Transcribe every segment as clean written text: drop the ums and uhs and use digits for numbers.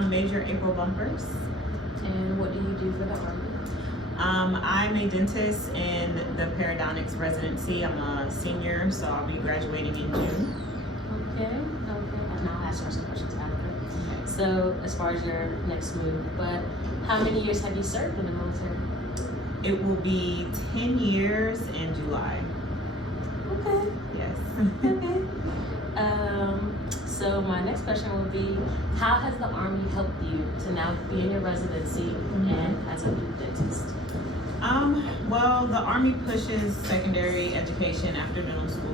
Major April Bumpers. And what do you do for the Army? I'm a dentist in the periodontics residency. I'm a senior, so I'll be graduating in June. Okay. And I'll ask you some questions after. So, as far as your next move, but how many years have you served in the military? It will be 10 years in July. Okay. Yes. Okay. So my next question would be, how has the Army helped you to now be in your residency and as a dentist? Well, the Army pushes secondary education after dental school.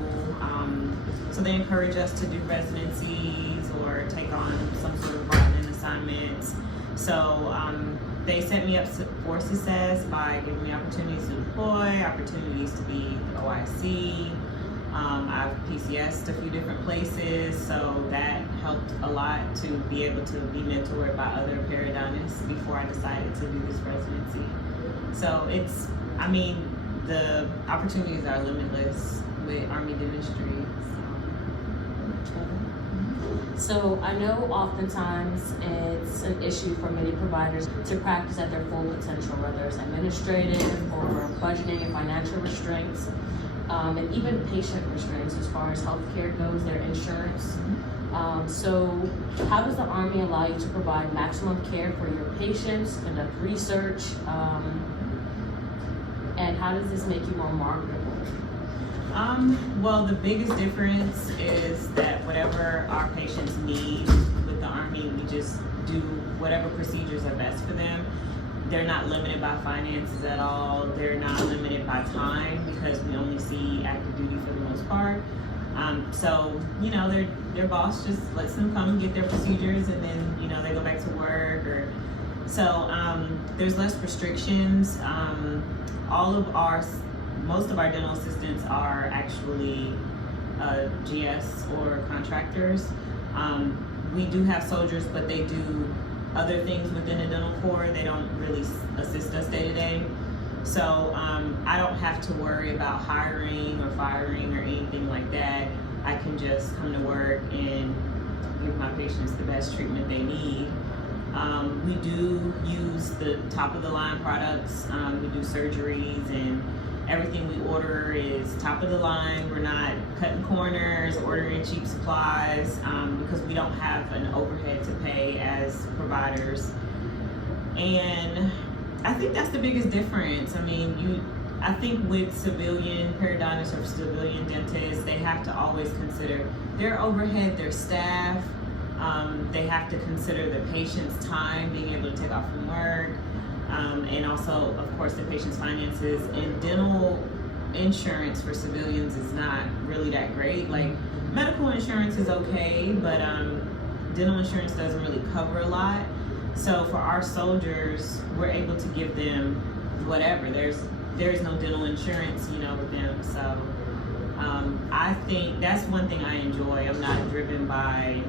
So they encourage us to do residencies or take on some sort of broadening assignments. So they set me up for success by giving me opportunities to deploy, opportunities to be the OIC. I've PCS'd a few different places, so that helped a lot to be able to be mentored by other periodontists before I decided to do this residency. So the opportunities are limitless with Army dentistry. So I know oftentimes it's an issue for many providers to practice at their full potential, whether it's administrative or budgeting and financial restraints. And even patient restraints as far as healthcare goes, their insurance. So how does the Army allow you to provide maximum care for your patients, conduct research, and how does this make you more marketable? Well, the biggest difference is that whatever our patients need with the Army, we just do whatever procedures are best for them. They're not limited by finances at all. They're not limited by time because we only see active duty for the most part. So, their boss just lets them come and get their procedures and then, they go back to work so there's less restrictions. Most of our dental assistants are actually GS or contractors. We do have soldiers, but they do other things within the dental corps. They don't really assist us day to day. So I don't have to worry about hiring or firing or anything like that. I can just come to work and give my patients the best treatment they need. We do use the top of the line products. We do surgeries and everything we order is top of the line. We're not cutting corners, ordering cheap supplies because we don't have an overhead to pay as providers. And I think that's the biggest difference. I think with civilian periodontists or civilian dentists, they have to always consider their overhead, their staff. They have to consider the patient's time, being able to take off from work. And also, of course, the patient's finances. And dental insurance for civilians is not really that great. Like, medical insurance is okay, but dental insurance doesn't really cover a lot. So for our soldiers, we're able to give them whatever. There's no dental insurance, with them. So I think that's one thing I enjoy. I'm not driven by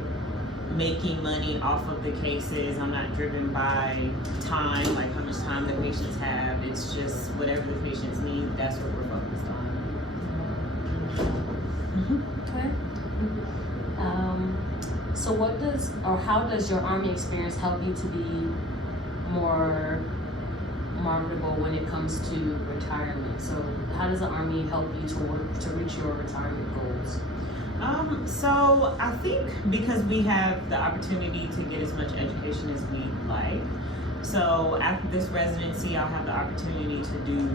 making money off of the cases. I'm not driven by time, like how much time the patients have. It's just whatever the patients need, that's what we're focused on. Okay. So how does your Army experience help you to be more marketable when it comes to retirement? So how does the Army help you to reach your retirement goals? So I think because we have the opportunity to get as much education as we like, so after this residency, I'll have the opportunity to do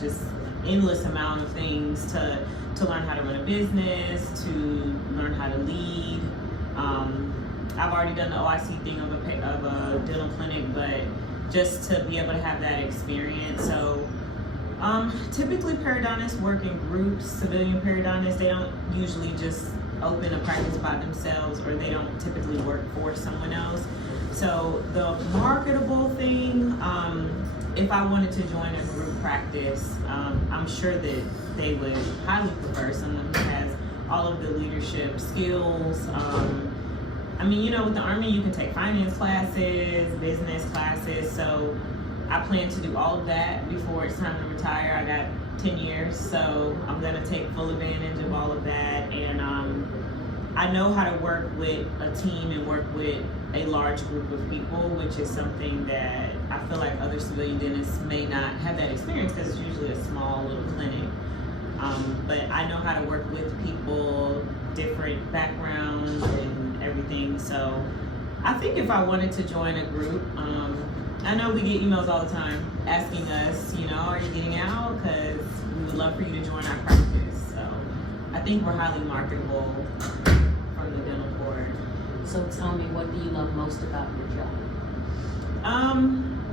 just endless amount of things to learn how to run a business, to learn how to lead. I've already done the OIC thing of a dental clinic, but just to be able to have that experience. So typically periodontists work in groups. Civilian periodontists, they don't usually just open a practice by themselves, or they don't typically work for someone else. So the marketable thing, if I wanted to join a group practice, I'm sure that they would highly prefer someone who has all of the leadership skills. With the Army, you can take finance classes, business classes. So I plan to do all of that before it's time to retire. I got 10 years, so I'm gonna take full advantage of all of that. And I know how to work with a team and work with a large group of people, which is something that I feel like other civilian dentists may not have that experience because it's usually a small little clinic. But I know how to work with people, different backgrounds and everything. So I think if I wanted to join a group, I know we get emails all the time asking us, are you getting out? Because we would love for you to join our practice. So I think we're highly marketable from the dental board. So tell me, what do you love most about your job?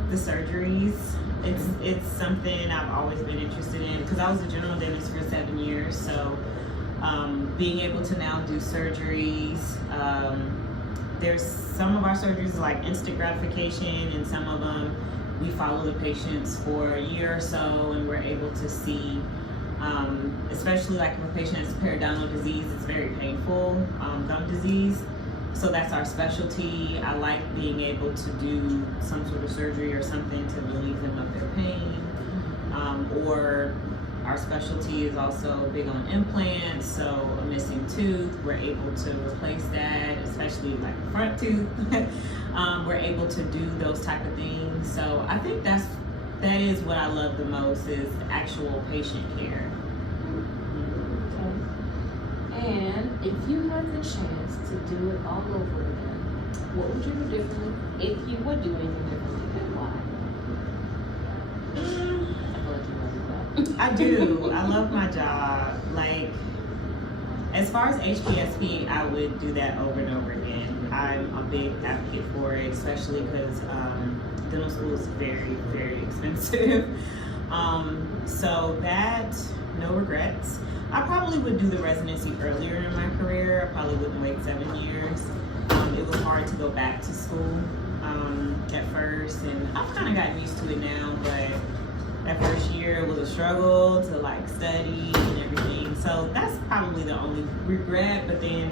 The surgeries. It's something I've always been interested in because I was a general dentist for 7 years. So being able to now do surgeries, there's some of our surgeries like instant gratification, and some of them we follow the patients for a year or so, and we're able to see, especially like if a patient has periodontal disease, it's very painful, gum disease. So that's our specialty. I like being able to do some sort of surgery or something to relieve them of their pain. Or our specialty is also big on implants. So a missing tooth, we're able to replace that, especially like a front tooth. We're able to do those type of things. So I think that is what I love the most, is actual patient care. Okay. And if you had the chance to do it all over again, what would you do differently? If you would do anything differently, and why? I feel like you love that. I do. I love my job. Like, as far as HPSP, I would do that over and over again. I'm a big advocate for it, especially because dental school is very, very expensive. So that, no regrets. I probably would do the residency earlier in my career. I probably wouldn't wait 7 years. It was hard to go back to school at first, and I've kind of gotten used to it now, but that first year was a struggle to like study and everything. So that's probably the only regret. But then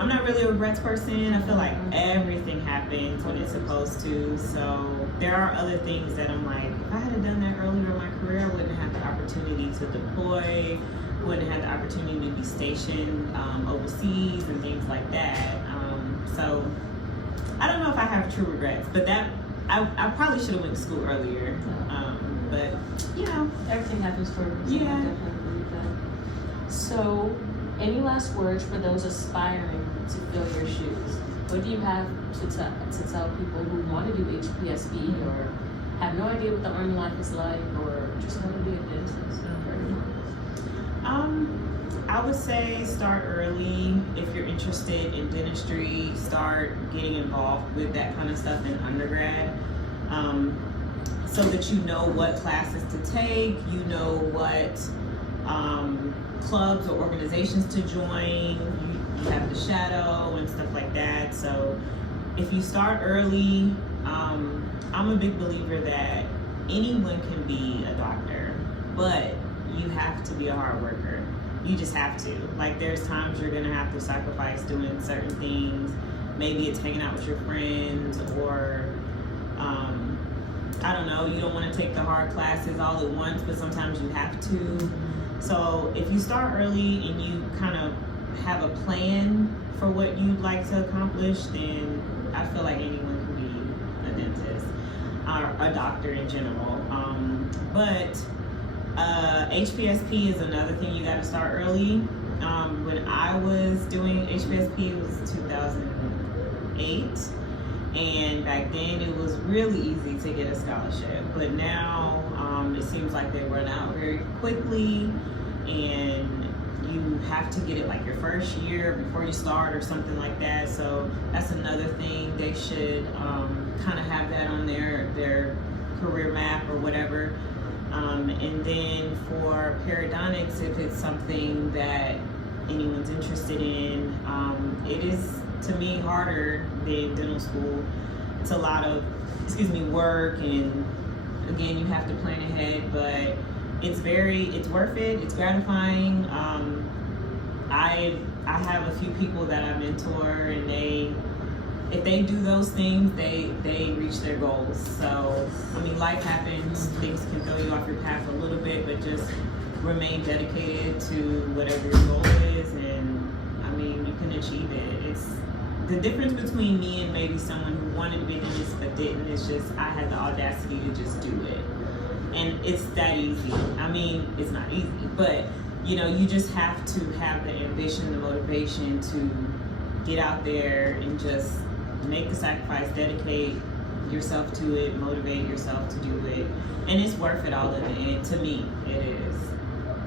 I'm not really a regrets person. I feel like everything happens when it's supposed to. So there are other things that I'm like, if I had done that earlier in my career, I wouldn't have the opportunity to deploy, wouldn't have the opportunity to be stationed overseas and things like that. So I don't know if I have true regrets, but that I probably should have went to school earlier. But everything happens for a reason. Yeah. I definitely believe that. So, any last words for those aspiring to fill your shoes? What do you have to tell people who want to do HPSP or have no idea what the Army life is like, or just want to be a dentist? I would say start early. If you're interested in dentistry, start getting involved with that kind of stuff in undergrad. So that you know what classes to take, you know what clubs or organizations to join, you have to shadow and stuff like that. So if you start early, I'm a big believer that anyone can be a doctor, but you have to be a hard worker. You just have to. Like, there's times you're gonna have to sacrifice doing certain things. Maybe it's hanging out with your friends, or I don't know, you don't want to take the hard classes all at once, but sometimes you have to. So if you start early and you kind of have a plan for what you'd like to accomplish, then I feel like anyone can be a dentist or a doctor in general. But HPSP is another thing you got to start early. When I was doing HPSP, it was 2008. And back then it was really easy to get a scholarship, but now it seems like they run out very quickly, and you have to get it like your first year before you start or something like that. So that's another thing. They should kind of have that on their career map or whatever. And then for periodontics, if it's something that anyone's interested in, it is, to me, harder than dental school. It's a lot of, work, and again, you have to plan ahead, but it's worth it. It's gratifying. I have a few people that I mentor, and if they do those things, they reach their goals. So, life happens, things can throw you off your path a little bit, but just remain dedicated to whatever your goal is, and you can achieve it. It's the difference between me and maybe someone who wanted to be in this but didn't. It's just I had the audacity to just do it, and it's that easy. I mean, it's not easy, but you know, you just have to have the ambition, the motivation to get out there and just make the sacrifice, dedicate yourself to it, motivate yourself to do it, and it's worth it all in the end. To me, it is.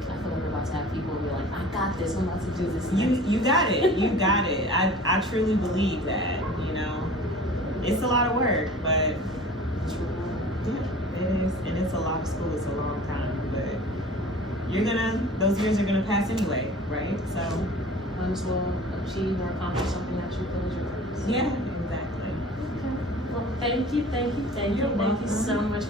I feel like we're about to have people be like, I got this, I'm about to do this. You got it. You got it. I truly believe that, you know. It's a lot of work, but yeah, it is. And it's a lot of school. It's a long time, but those years are gonna pass anyway, right? So might as well achieve or accomplish something that you feel is your purpose. yeah, exactly. Okay. Well, thank you You're welcome. so much.